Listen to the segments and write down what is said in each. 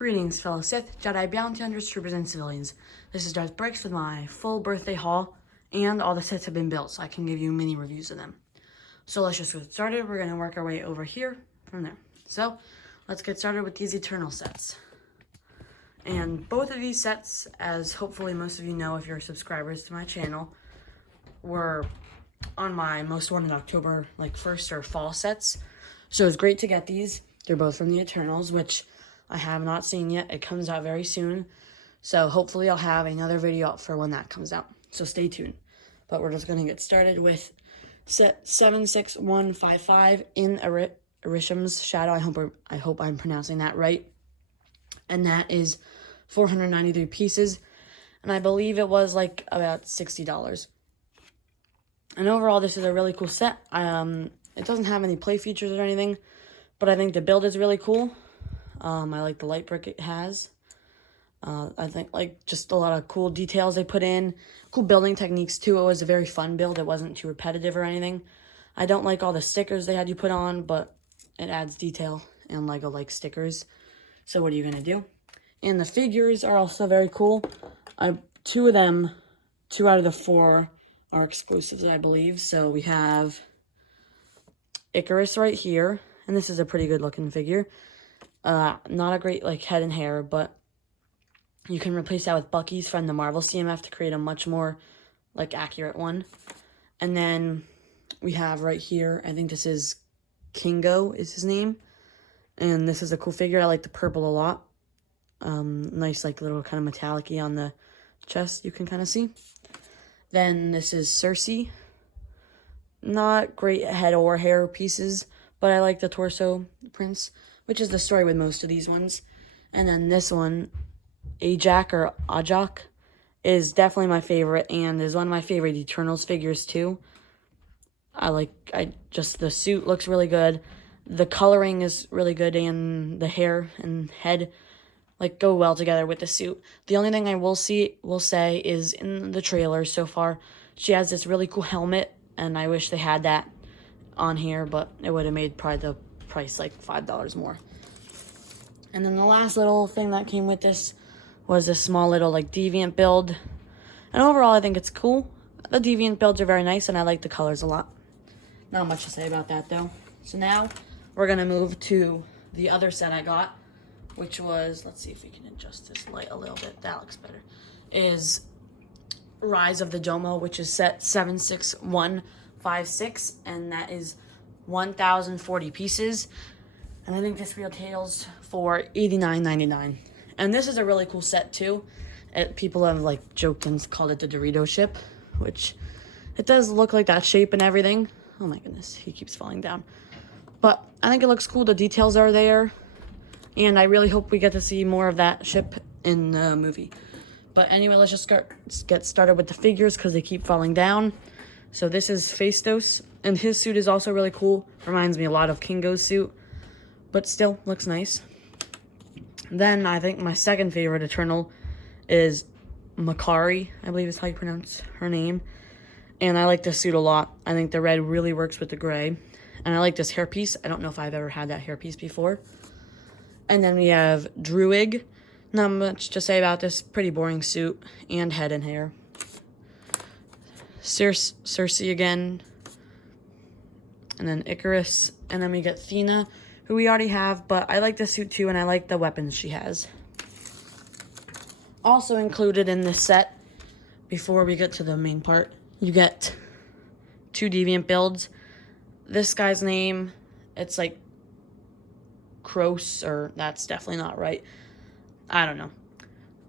Greetings, fellow Sith, Jedi, Bounty Hunters, Troopers, and civilians. This is Darth Bricks with my full birthday haul, and all the sets have been built, so I can give you mini reviews of them. So let's just get started. We're going to work our way over here from there. So let's get started with these Eternal sets. And both of these sets, as hopefully most of you know if you're subscribers to my channel, were on my most wanted October, like first or fall sets. So it's great to get these. They're both from the Eternals, which I have not seen yet. It comes out very soon. So hopefully I'll have another video up for when that comes out. So stay tuned. But we're just going to get started with set 76155 in Arisham's Shadow. I hope I'm pronouncing that right. And that is 493 pieces. And I believe it was like about $60. And overall, this is a really cool set. It doesn't have any play features or anything, but I think the build is really cool. I like the light brick it has. I think like just a lot of cool details they put in. Cool building techniques too. It was a very fun build. It wasn't too repetitive or anything. I don't like all the stickers they had you put on, but it adds detail, and LEGO likes stickers. So what are you going to do? And the figures are also very cool. Two out of the four are exclusives, I believe. So we have Icarus right here, and this is a pretty good looking figure. Not a great like head and hair, but you can replace that with Bucky's from the Marvel CMF to create a much more like accurate one. And then we have right here, I think this is Kingo is his name, and this is a cool figure. I like the purple a lot. Nice like little kind of metallic-y on the chest you can kind of see. Then this is Cersei. Not great head or hair pieces, but I like the torso prints, which is the story with most of these ones. And then this one, Ajak, is definitely my favorite, and is one of my favorite Eternals figures too. The suit looks really good. The coloring is really good, and the hair and head like go well together with the suit. The only thing I will say is in the trailer so far, she has this really cool helmet, and I wish they had that on here, but it would have made probably the price like $5 more. And then the last little thing that came with this was a small little like Deviant build. And overall, I think it's cool. The Deviant builds are very nice, and I like the colors a lot. Not much to say about that though. So now we're gonna move to the other set I got, which was, let's see if we can adjust this light a little bit. That looks better. Is Rise of the Domo, which is set 76156, and that is 1,040 pieces. And I think this retails for $89.99. And this is a really cool set too. People have like joked and called it the Dorito ship, which it does look like that shape and everything. Oh my goodness, he keeps falling down. But I think it looks cool. The details are there. And I really hope we get to see more of that ship in the movie. But anyway, let's just get started with the figures because they keep falling down. So this is Phastos, and his suit is also really cool. Reminds me a lot of Kingo's suit, but still looks nice. Then I think my second favorite Eternal is Makari, I believe is how you pronounce her name. And I like this suit a lot. I think the red really works with the gray. And I like this hairpiece. I don't know if I've ever had that hairpiece before. And then we have Druig. Not much to say about this. Pretty boring suit and head and hair. Cersei again. And then Icarus. And then we get Thena, who we already have. But I like the suit too, and I like the weapons she has. Also included in this set, before we get to the main part, you get 2 Deviant builds. This guy's name, it's like Kroos, or that's definitely not right. I don't know.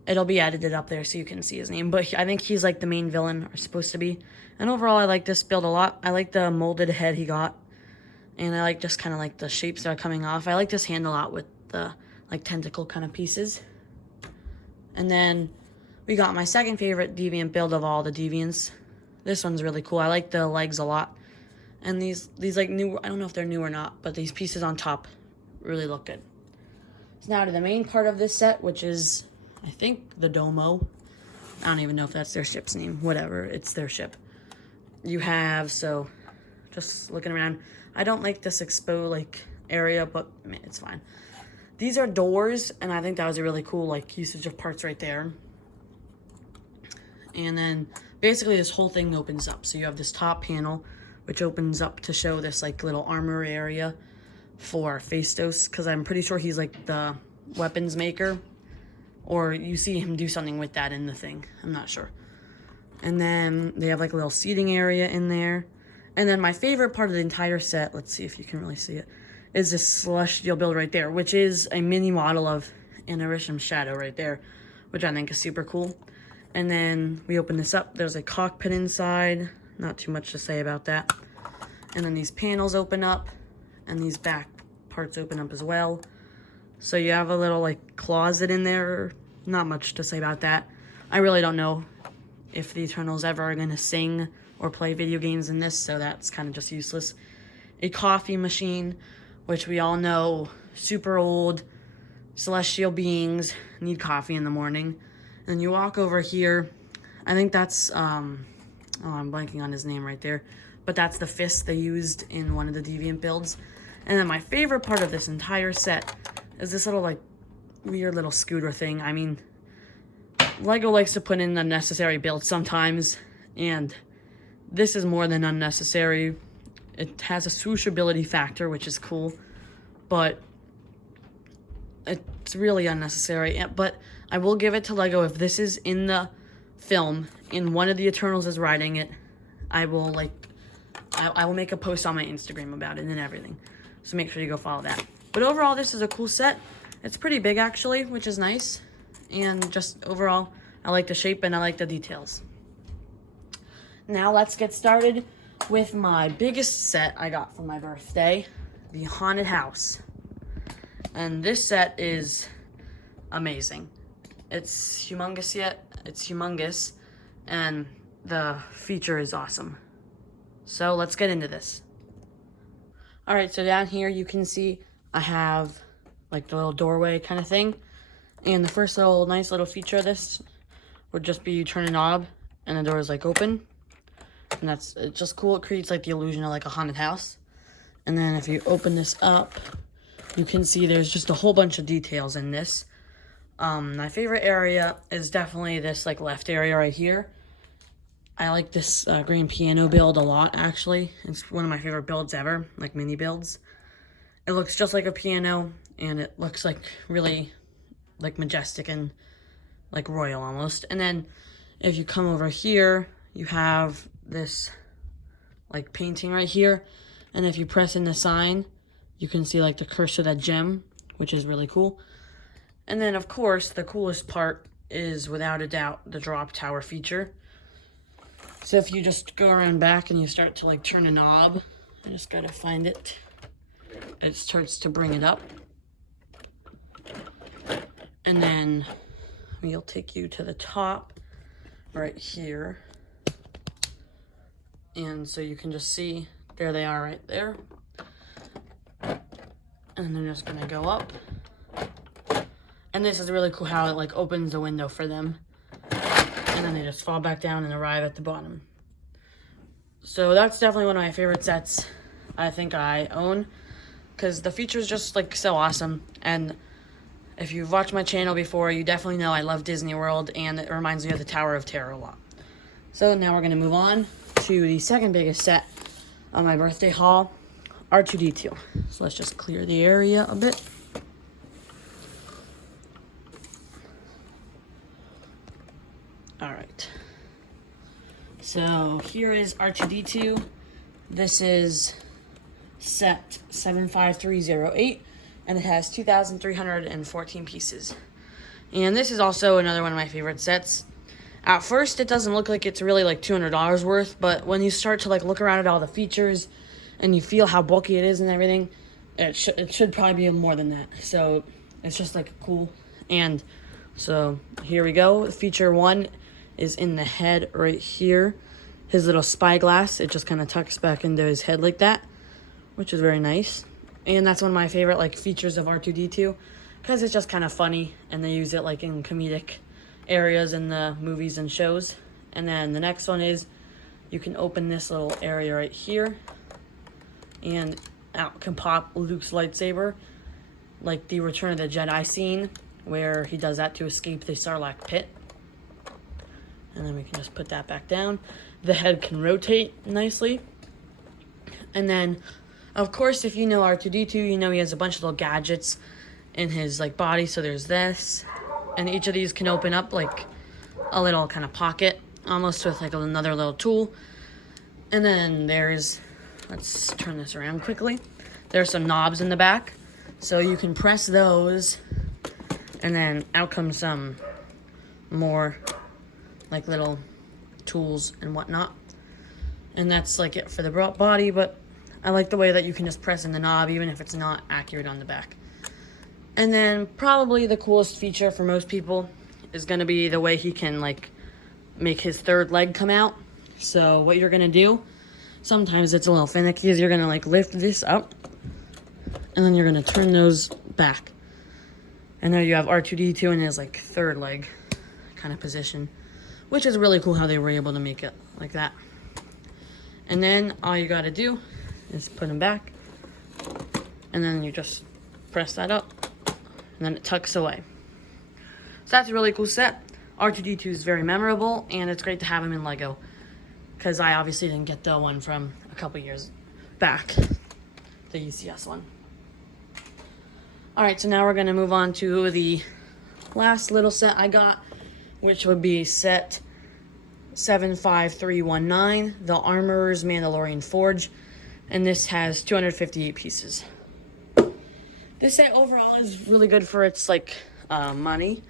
It'll be edited up there so you can see his name, but I think he's like the main villain, or supposed to be. And overall, I like this build a lot. I like the molded head he got, and I like just kind of like the shapes that are coming off. I like this hand a lot with the like tentacle kind of pieces. And then we got my second favorite Deviant build of all the Deviants. This one's really cool. I like the legs a lot. And these like new, I don't know if they're new or not, but these pieces on top really look good. So now to the main part of this set, which is, I think, the Domo. I don't even know if that's their ship's name. Whatever, it's their ship. You have, so, just looking around. I don't like this expo, like, area, but man, it's fine. these are doors, and I think that was a really cool like usage of parts right there. And then basically this whole thing opens up. So you have this top panel, which opens up to show this like little armor area for Phastos, because I'm pretty sure he's like the weapons maker, or you see him do something with that in the thing. I'm not sure. And then they have like a little seating area in there. And then my favorite part of the entire set, let's see if you can really see it, is this Celestial build right there, which is a mini model of Anerisham Shadow right there, which I think is super cool. And then we open this up. There's a cockpit inside. Not too much to say about that. And then these panels open up, and these back parts open up as well. So you have a little like closet in there. Not much to say about that. I really don't know if the Eternals ever are going to sing or play video games in this, so that's kind of just useless. A coffee machine, which we all know, super old celestial beings need coffee in the morning. And then you walk over here. I think that's, oh, I'm blanking on his name right there. But that's the fist they used in one of the Deviant builds. And then my favorite part of this entire set is this little, like, weird little scooter thing. I mean, LEGO likes to put in unnecessary builds sometimes, and this is more than unnecessary. It has a swooshability factor, which is cool, but it's really unnecessary. But I will give it to LEGO. If this is in the film, and one of the Eternals is riding it, I will make a post on my Instagram about it and everything. So make sure you go follow that. But overall, this is a cool set. It's pretty big, actually, which is nice. And just overall, I like the shape and I like the details. Now let's get started with my biggest set I got for my birthday, the Haunted House. And this set is amazing. It's humongous, and the feature is awesome. So let's get into this. Alright, so down here you can see I have like the little doorway kind of thing. And the first nice little feature of this would just be you turn a knob and the door is like open. And it's just cool. It creates like the illusion of like a haunted house. And then if you open this up, you can see there's just a whole bunch of details in this. My favorite area is definitely this like left area right here. I like this green piano build a lot, actually. It's one of my favorite builds ever, like mini builds. It looks just like a piano, and it looks like really like majestic and like royal almost. And then if you come over here, you have this like painting right here. And if you press in the sign, you can see like the curse of that gem, which is really cool. And then of course, the coolest part is without a doubt the drop tower feature. So if you just go around back and you start to like turn a knob, I just gotta find it. It starts to bring it up. And then we'll take you to the top right here. And so you can just see, there they are right there. And they're just gonna go up. And this is really cool how it like opens the window for them. And then they just fall back down and arrive at the bottom. So that's definitely one of my favorite sets I think I own, because the feature is just like so awesome. And if you've watched my channel before, you definitely know I love Disney World, and it reminds me of the Tower of Terror a lot. So now we're going to move on to the second biggest set of my birthday haul, R2-D2. So let's just clear the area a bit. Alright. So here is R2-D2. This is set 75308. And it has 2,314 pieces. And this is also another one of my favorite sets. At first, it doesn't look like it's really like $200 worth, but when you start to like look around at all the features and you feel how bulky it is and everything, it should probably be more than that. So it's just like cool. And so here we go. Feature 1 is in the head right here. His little spyglass, it just kind of tucks back into his head like that, which is very nice. And that's one of my favorite like features of R2-D2, because it's just kind of funny, and they use it like in comedic areas in the movies and shows. And then the next one is you can open this little area right here, and out can pop Luke's lightsaber. like the Return of the Jedi scene where he does that to escape the Sarlacc pit. And then we can just put that back down. The head can rotate nicely. And then, of course, if you know R2-D2, you know he has a bunch of little gadgets in his like body. So there's this, and each of these can open up like a little kind of pocket, almost with like another little tool. And then there's, let's turn this around quickly. There's some knobs in the back, so you can press those, and then out comes some more like little tools and whatnot. And that's like it for the body, but I like the way that you can just press in the knob even if it's not accurate on the back. And then probably the coolest feature for most people is going to be the way he can like make his third leg come out. So what you're going to do, sometimes it's a little finicky, is you're going to like lift this up, and then you're going to turn those back. And now you have R2-D2 in his like third leg kind of position, which is really cool how they were able to make it like that. And then all you got to do is put him back, and then you just press that up, and then it tucks away. So that's a really cool set. R2-D2 is very memorable, and it's great to have him in Lego, because I obviously didn't get the one from a couple years back, the UCS one. Alright, so now we're going to move on to the last little set I got, which would be set 75319, the Armorer's Mandalorian Forge, and this has 258 pieces. This set overall is really good for its like money,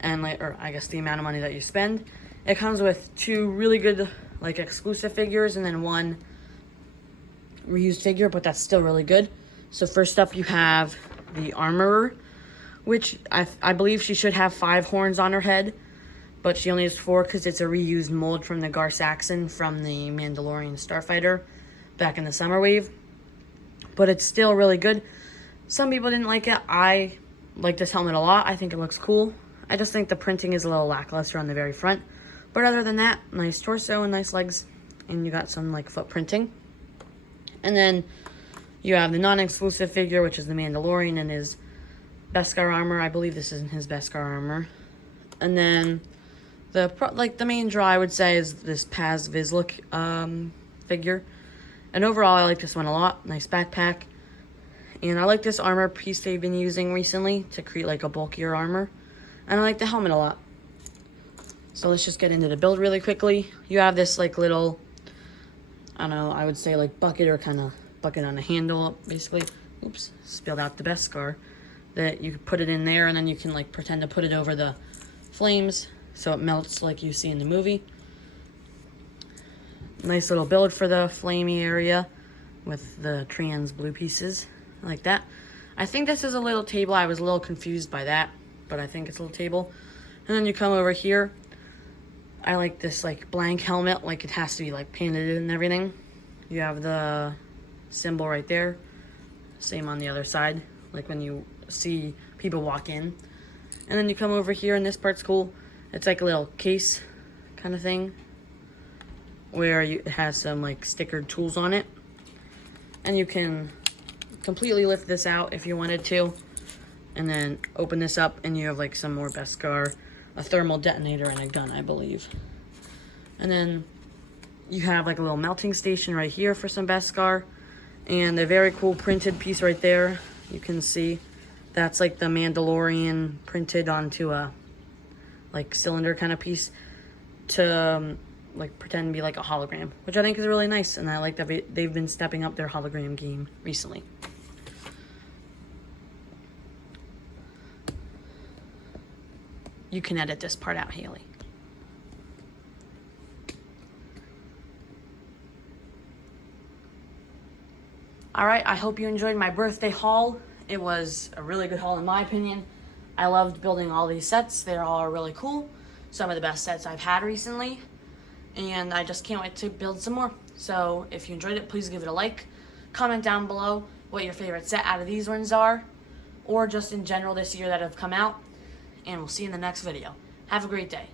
and like, or I guess the amount of money that you spend. It comes with 2 really good like exclusive figures and then 1 reused figure, but that's still really good. So first up you have the Armorer, which I believe she should have 5 horns on her head, but she only has 4 because it's a reused mold from the Gar Saxon from the Mandalorian Starfighter back in the Summer Wave. But it's still really good. Some people didn't like it. I like this helmet a lot. I think it looks cool. I just think the printing is a little lackluster on the very front. But other than that, nice torso and nice legs. And you got some like foot printing. And then you have the non-exclusive figure, which is the Mandalorian and his Beskar armor. I believe this isn't his Beskar armor. And then the main draw, I would say, is this Paz Vizsla figure. And overall, I like this one a lot. Nice backpack. And I like this armor piece they've been using recently to create like a bulkier armor. And I like the helmet a lot. So let's just get into the build really quickly. You have this like little, I don't know, I would say like bucket or kind of bucket on a handle, basically. Oops, spilled out the Beskar. That you can put it in there, and then you can like pretend to put it over the flames so it melts like you see in the movie. Nice little build for the flamey area with the trans blue pieces like that. I think this is a little table. I was a little confused by that, but I think it's a little table. And then you come over here. I like this like blank helmet, like it has to be like painted and everything. You have the symbol right there. Same on the other side, like when you see people walk in. And then you come over here, and this part's cool. It's like a little case kind of thing where it has some like stickered tools on it. And you can completely lift this out if you wanted to, and then open this up, and you have like some more Beskar, a thermal detonator, and a gun, I believe. And then you have like a little melting station right here for some Beskar, and a very cool printed piece right there. You can see that's like the Mandalorian printed onto a like cylinder kind of piece to like pretend to be like a hologram, which I think is really nice, and I like that they've been stepping up their hologram game recently. You can edit this part out, Haley. Alright, I hope you enjoyed my birthday haul. It was a really good haul in my opinion. I loved building all these sets. They're all really cool. Some of the best sets I've had recently. And I just can't wait to build some more. So if you enjoyed it, please give it a like. Comment down below what your favorite set out of these ones are, or just in general this year that have come out. And we'll see you in the next video. Have a great day.